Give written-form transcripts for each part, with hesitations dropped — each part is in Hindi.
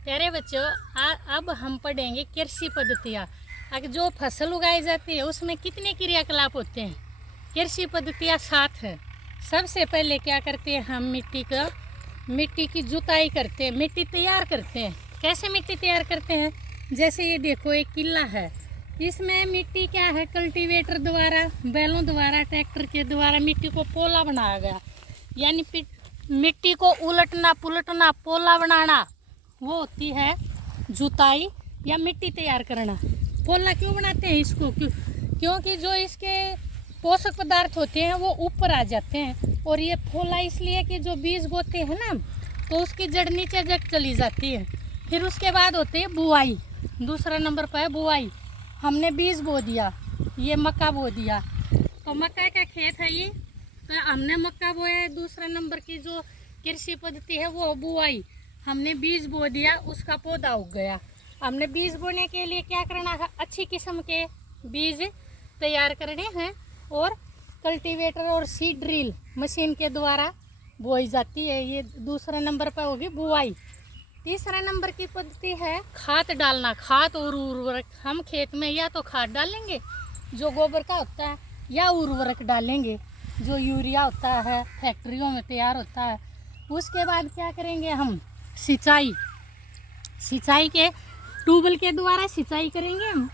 प्यारे बच्चों, अब हम पढ़ेंगे कृषि पद्धतियाँ। अगर जो फसल उगाई जाती है उसमें कितने क्रियाकलाप होते हैं। कृषि पद्धतियाँ 7 है। सबसे पहले क्या करते हैं, हम मिट्टी की जुताई करते हैं, मिट्टी तैयार करते हैं। कैसे मिट्टी तैयार करते हैं, जैसे ये देखो एक किला है, इसमें मिट्टी क्या है, कल्टीवेटर द्वारा, बैलों द्वारा, ट्रैक्टर के द्वारा मिट्टी को पोला बनाया गया। यानी मिट्टी को उलटना पुलटना पोला बनाना, वो होती है जुताई या मिट्टी तैयार करना। पोला क्यों बनाते हैं इसको, क्योंकि जो इसके पोषक पदार्थ होते हैं वो ऊपर आ जाते हैं। और ये पोला इसलिए कि जो बीज बोते हैं ना, तो उसकी जड़ नीचे चली जाती है। फिर उसके बाद होती है बुआई। दूसरा नंबर पर है बुआई। हमने बीज बो दिया, ये मक्का बो दिया, तो मक्का का खेत है ये, तो हमने मक्का बोया। दूसरा नंबर की जो कृषि पद्धति है वो बुआई। हमने बीज बो दिया, उसका पौधा उग गया। हमने बीज बोने के लिए क्या करना है, अच्छी किस्म के बीज तैयार करने हैं और कल्टीवेटर और सीड ड्रिल मशीन के द्वारा बोई जाती है। ये दूसरा नंबर पर होगी बुआई। तीसरा नंबर की पद्धति है खाद डालना, खाद और उर्वरक। हम खेत में या तो खाद डालेंगे जो गोबर का होता है, या उर्वरक डालेंगे जो यूरिया होता है, फैक्ट्रियों में तैयार होता है। उसके बाद क्या करेंगे, हम सिंचाई के ट्यूबवेल के द्वारा सिंचाई करेंगे हम।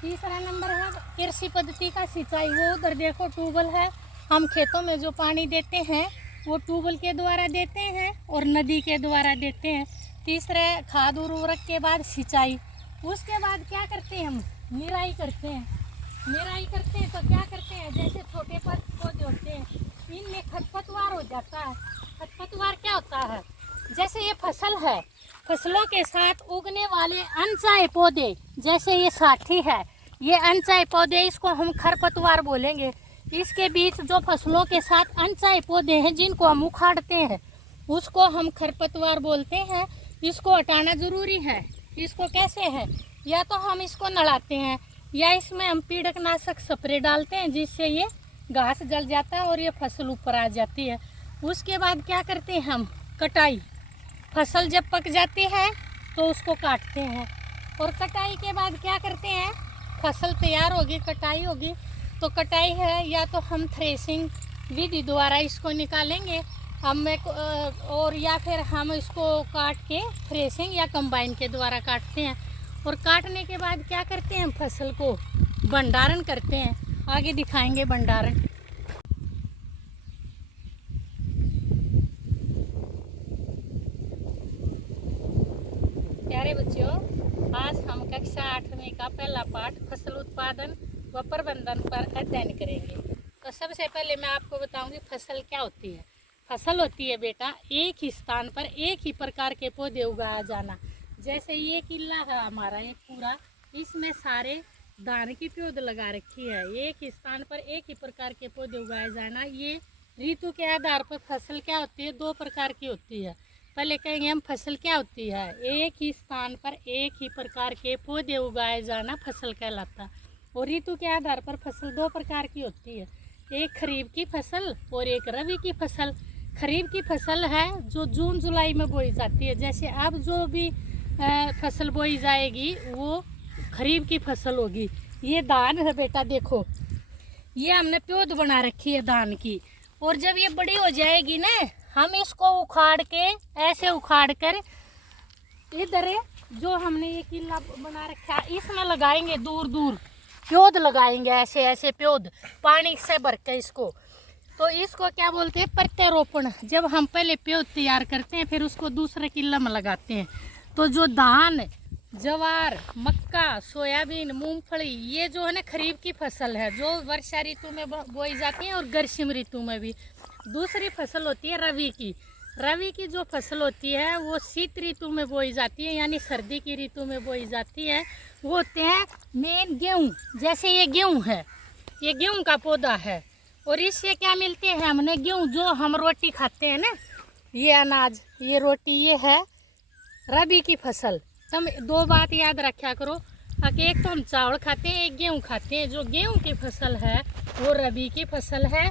तीसरा नंबर है कृषि पद्धति का सिंचाई। वो उधर देखो ट्यूबवेल है, हम खेतों में जो पानी देते हैं वो ट्यूबवेल के द्वारा देते हैं और नदी के द्वारा देते हैं। तीसरा खाद उर्वरक के बाद सिंचाई। उसके बाद क्या करते हैं, हम निराई करते हैं। तो क्या करते हैं, जैसे छोटे पौधे होते हैं इनमें खरपतवार हो जाता है। खरपतवार क्या होता है, जैसे ये फसल है, फसलों के साथ उगने वाले अनचाहे पौधे, जैसे ये साठी है, ये अनचाहे पौधे, इसको हम खरपतवार बोलेंगे। इसके बीच जो फसलों के साथ अनचाहे पौधे हैं जिनको हम उखाड़ते हैं उसको हम खरपतवार बोलते हैं। इसको हटाना ज़रूरी है। इसको कैसे है, या तो हम इसको नड़ाते हैं या इसमें हम कीटनाशक स्प्रे डालते हैं जिससे ये घास जल जाता है और ये फसल ऊपर आ जाती है। उसके बाद क्या करते हैं, हम कटाई। फसल जब पक जाती है तो उसको काटते हैं और कटाई के बाद क्या करते हैं, फसल तैयार होगी, कटाई होगी, तो कटाई है या तो हम थ्रेसिंग विधि द्वारा इसको निकालेंगे और या फिर हम इसको काट के थ्रेसिंग या कंबाइन के द्वारा काटते हैं। और काटने के बाद क्या करते हैं, फसल को भंडारण करते हैं। आगे दिखाएंगे भंडारण। प्यारे बच्चों, आज हम कक्षा 8वीं का पहला पाठ फसल उत्पादन व प्रबंधन पर अध्ययन करेंगे। तो सबसे पहले मैं आपको बताऊंगी फसल क्या होती है। फसल होती है बेटा एक ही स्थान पर एक ही प्रकार के पौधे उगाया जाना। जैसे ये किला है हमारा, ये पूरा, इसमें सारे धान की पौध लगा रखी है। एक ही स्थान पर एक ही प्रकार के पौधे उगाए जाना। ये ऋतु के आधार पर फसल क्या होती है, 2 प्रकार की होती है। पहले कहेंगे हम फसल क्या होती है, एक ही स्थान पर एक ही प्रकार के पौधे उगाए जाना फसल कहलाता। और ऋतु के आधार पर फसल 2 प्रकार की होती है, एक खरीफ की फसल और एक रबी की फसल। खरीफ की फसल है जो जून जुलाई में बोई जाती है। जैसे अब जो भी फसल बोई जाएगी वो खरीफ की फसल होगी। ये धान है बेटा, देखो ये हमने पौध बना रखी है धान की, और जब ये बड़ी हो जाएगी ना, हम इसको उखाड़ के, ऐसे उखाड़ कर इधर जो हमने ये किला बना रखा है इसमें लगाएंगे, दूर दूर पौध लगाएंगे, ऐसे ऐसे पौध पानी से भर के इसको। तो इसको क्या बोलते हैं, प्रत्यारोपण। जब हम पहले पौध तैयार करते हैं फिर उसको दूसरे किला में लगाते हैं। तो जो धान, ज्वार, मक्का, सोयाबीन, मूंगफली, ये जो है ना खरीफ की फसल है जो वर्षा ऋतु में बोई जाती है और ग्रीष्म ऋतु में भी। दूसरी फसल होती है रबी की। रबी की जो फसल होती है वो शीत ऋतु में बोई जाती है, यानी सर्दी की ऋतु में बोई जाती है। वो होते हैं मेन गेहूँ। जैसे ये गेहूँ है, ये गेहूँ का पौधा है, और इससे क्या मिलते हैं, हमने गेहूँ जो हम रोटी खाते हैं ना, ये अनाज, ये रोटी, ये है रबी की फसल। तुम 2 बात याद रखा करो, एक तो हम चावल खाते हैं, एक गेहूँ खाते हैं। जो गेहूँ की फसल है वो रबी की फसल है,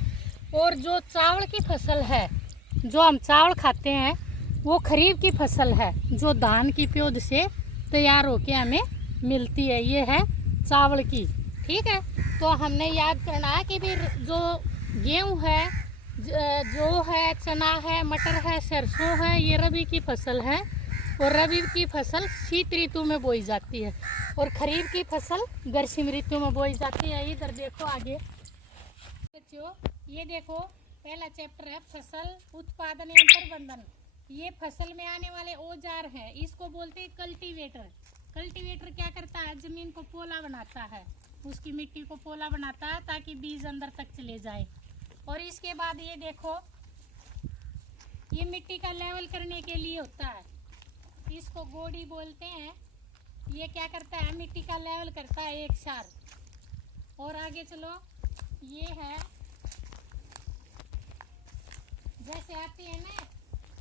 और जो चावल की फसल है, जो हम चावल खाते हैं वो खरीफ की फसल है जो धान की प्योद से तैयार होके हमें मिलती है। ये है चावल की, ठीक है। तो हमने याद करना है कि भी जो गेहूँ है, जो है चना है, मटर है, सरसों है, ये रबी की फसल है। और रबी की फसल शीत ऋतु में बोई जाती है और खरीफ की फसल ग्रीष्म ऋतु में बोई जाती है। इधर देखो आगे बच्चों, ये देखो पहला चैप्टर है फसल उत्पादन एवं प्रबंधन। ये फसल में आने वाले औजार हैं, इसको बोलते हैं कल्टीवेटर। कल्टीवेटर क्या करता है, जमीन को पोला बनाता है, उसकी मिट्टी को पोला बनाता है ताकि बीज अंदर तक चले जाए। और इसके बाद ये देखो, ये मिट्टी का लेवल करने के लिए होता है, इसको गोड़ी बोलते हैं। ये क्या करता है, मिट्टी का लेवल करता है एक सार। और आगे चलो, ये है जैसे आती है ना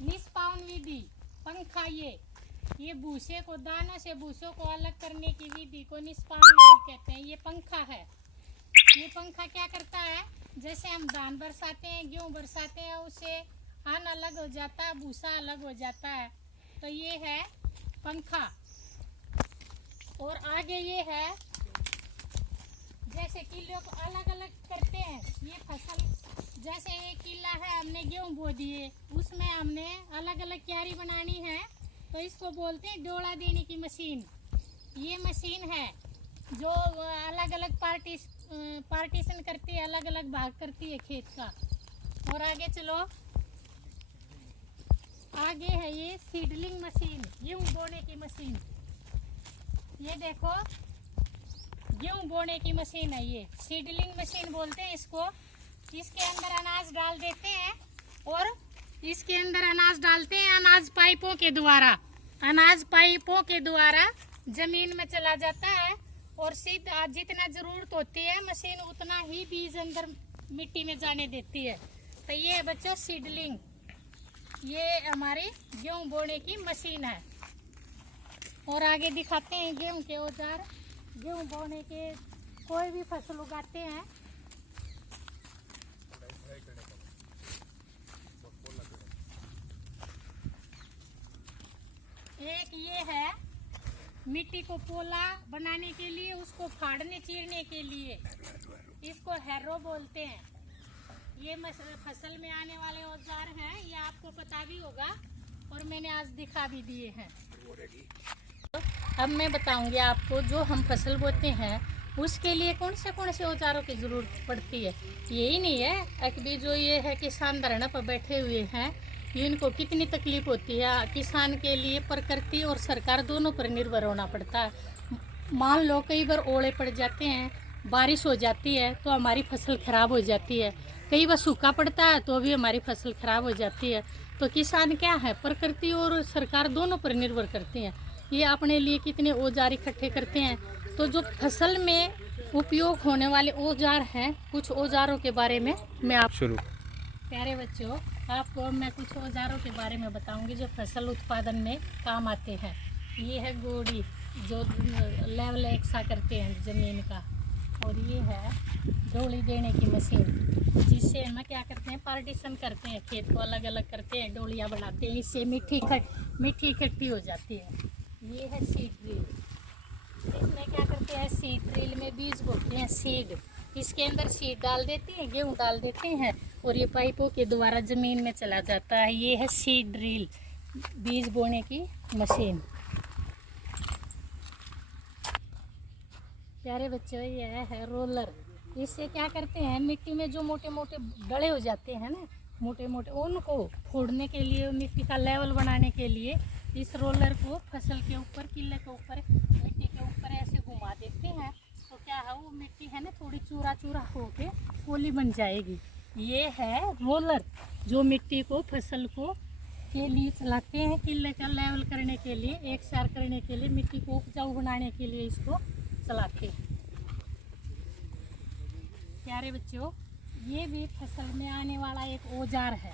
निष्पावन विधि, पंखा। ये भूसे को, दानों से भूसों को अलग करने की विधि को निष्पावन विधि कहते हैं। ये पंखा है। ये पंखा क्या करता है, जैसे हम धान बरसाते हैं, गेहूँ बरसाते हैं, उससे अन्न अलग हो जाता है, भूसा अलग हो जाता है। तो ये है पंखा। और आगे ये है जैसे किलों को अलग अलग करते हैं। ये फसल जैसे एक किला है, हमने गेहूँ बो दिए, उसमें हमने अलग अलग क्यारी बनानी है, तो इसको बोलते हैं डोला देने की मशीन। ये मशीन है जो अलग अलग पार्टीशन करती है, अलग अलग भाग करती है खेत का। और आगे चलो, आगे है ये सीडलिंग मशीन, गेहूँ बोने की मशीन। ये देखो गेहूँ बोने की मशीन है, ये सीडलिंग मशीन बोलते हैं इसको। इसके अंदर अनाज डाल देते हैं और इसके अंदर अनाज डालते हैं, अनाज पाइपों के द्वारा जमीन में चला जाता है और सीधा जितना जरूरत होती है मशीन उतना ही बीज अंदर मिट्टी में जाने देती है। तो ये है बच्चों सीडलिंग, ये हमारी गेहूँ बोने की मशीन है। और आगे दिखाते हैं गेहूँ के औजार। गेहूँ बोने के कोई भी फसल उगाते हैं, एक ये है मिट्टी को पोला बनाने के लिए, उसको फाड़ने चीरने के लिए, इसको हैरो बोलते हैं। ये फसल में आने वाले औजार हैं, ये आपको पता भी होगा और मैंने आज दिखा भी दिए हैं। अब मैं बताऊंगी आपको, जो हम फसल बोते हैं उसके लिए कौन से औजारों की ज़रूरत पड़ती है। यही नहीं है कि जो ये है किसान धरना पर बैठे हुए हैं, इनको कितनी तकलीफ होती है। किसान के लिए प्रकृति और सरकार दोनों पर निर्भर होना पड़ता है। मान लो कई बार ओले पड़ जाते हैं, बारिश हो जाती है तो हमारी फसल खराब हो जाती है, कई बार सूखा पड़ता है तो भी हमारी फसल खराब हो जाती है। तो किसान क्या है, प्रकृति और सरकार दोनों पर निर्भर करते हैं। ये अपने लिए कितने औजार इकट्ठे करते हैं। तो जो फसल में उपयोग होने वाले औजार हैं, कुछ औजारों के बारे में मैं आप प्यारे बच्चों आपको मैं कुछ औजारों के बारे में बताऊंगी जो फसल उत्पादन में काम आते हैं। ये है गोड़ी जो लेवल एकसा करते हैं ज़मीन का। और ये है डोली देने की मशीन, जिससे हम क्या करते हैं, पार्टीशन करते हैं, खेत को अलग अलग करते हैं, डोलियाँ बनाते हैं, इससे मिट्टी इकट्ठी हो जाती है। ये है सीड ड्रिल, इसमें क्या करते हैं, सीड ड्रिल में बीज बोते हैं सीड। इसके अंदर सीड डाल देते हैं, गेहूँ डाल देते हैं और ये पाइपों के द्वारा ज़मीन में चला जाता है। ये है सीड ड्रिल, बीज बोने की मशीन। प्यारे बच्चों, ये है रोलर। इससे क्या करते हैं, मिट्टी में जो मोटे मोटे डले हो जाते हैं ना, मोटे मोटे, उनको फोड़ने के लिए, मिट्टी का लेवल बनाने के लिए इस रोलर को फसल के ऊपर, किले के ऊपर, मिट्टी के ऊपर ऐसे घुमा देते हैं। तो क्या है, वो मिट्टी है ना थोड़ी चूरा चूरा होके पोली बन जाएगी। ये है रोलर जो मिट्टी को, फसल को के लिए चलाते हैं, किले का लेवल करने के लिए, एक सार करने के लिए, मिट्टी को उपजाऊ बनाने के लिए इसको चलाते हैं। प्यारे बच्चों, ये भी फसल में आने वाला एक औजार है।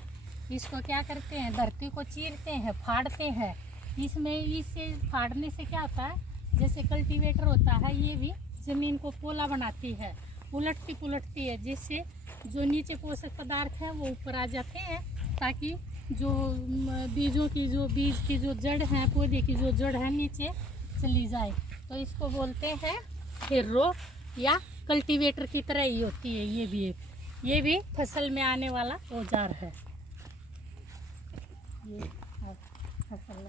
इसको क्या करते हैं, धरती को चीरते हैं, फाड़ते हैं। इससे फाड़ने से क्या होता है, जैसे कल्टीवेटर होता है, ये भी ज़मीन को पोला बनाती है, उलटती पुलटती है, जिससे जो नीचे पोषक पदार्थ हैं वो ऊपर आ जाते हैं, ताकि जो बीज की जो जड़ है, पौधे की जो जड़ है नीचे चली जाए, तो इसको बोलते हैं हिर्रो या कल्टीवेटर की तरह ही होती है। ये भी फसल में आने वाला औजार है। ये फसल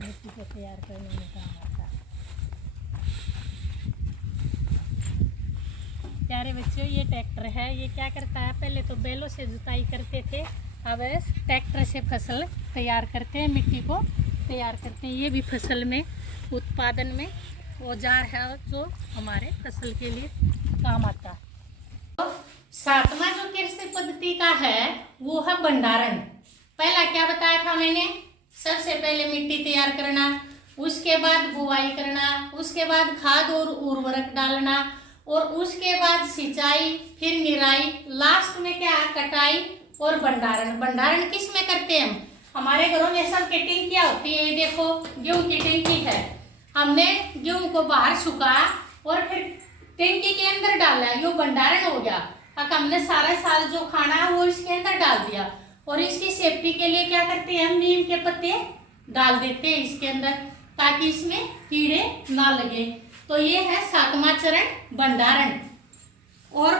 मिट्टी को तैयार करने में काम आता है। प्यारे बच्चों, ये ट्रैक्टर है। ये क्या करता है, पहले तो बैलों से जुताई करते थे, अब ट्रैक्टर से फसल तैयार करते हैं, मिट्टी को तैयार करते हैं। ये भी फसल में उत्पादन में औजार है जो हमारे फसल के लिए काम आता है। तो सातवां जो कृषि पद्धति का है वो है भंडारण। पहला क्या बताया था मैंने, सबसे पहले मिट्टी तैयार करना, उसके बाद बुआई करना, उसके बाद खाद और उर्वरक डालना, और उसके बाद सिंचाई, फिर निराई, लास्ट में क्या है कटाई और भंडारण। भंडारण किस में करते हैं हम, हमारे घरों में सब की टंकियाँ होती है। ये देखो गेहूं की टंकी है, हमने गेहूं को बाहर सुखाया और फिर टंकी के अंदर डाला, ये भंडारण हो गया। अब हमने सारा साल जो खाना है वो इसके अंदर डाल दिया, और इसकी सेफ्टी के लिए क्या करते हैं, हम नीम के पत्ते डाल देते हैं इसके अंदर, ताकि इसमें कीड़े ना लगे। तो ये है सातवां चरण भंडारण। और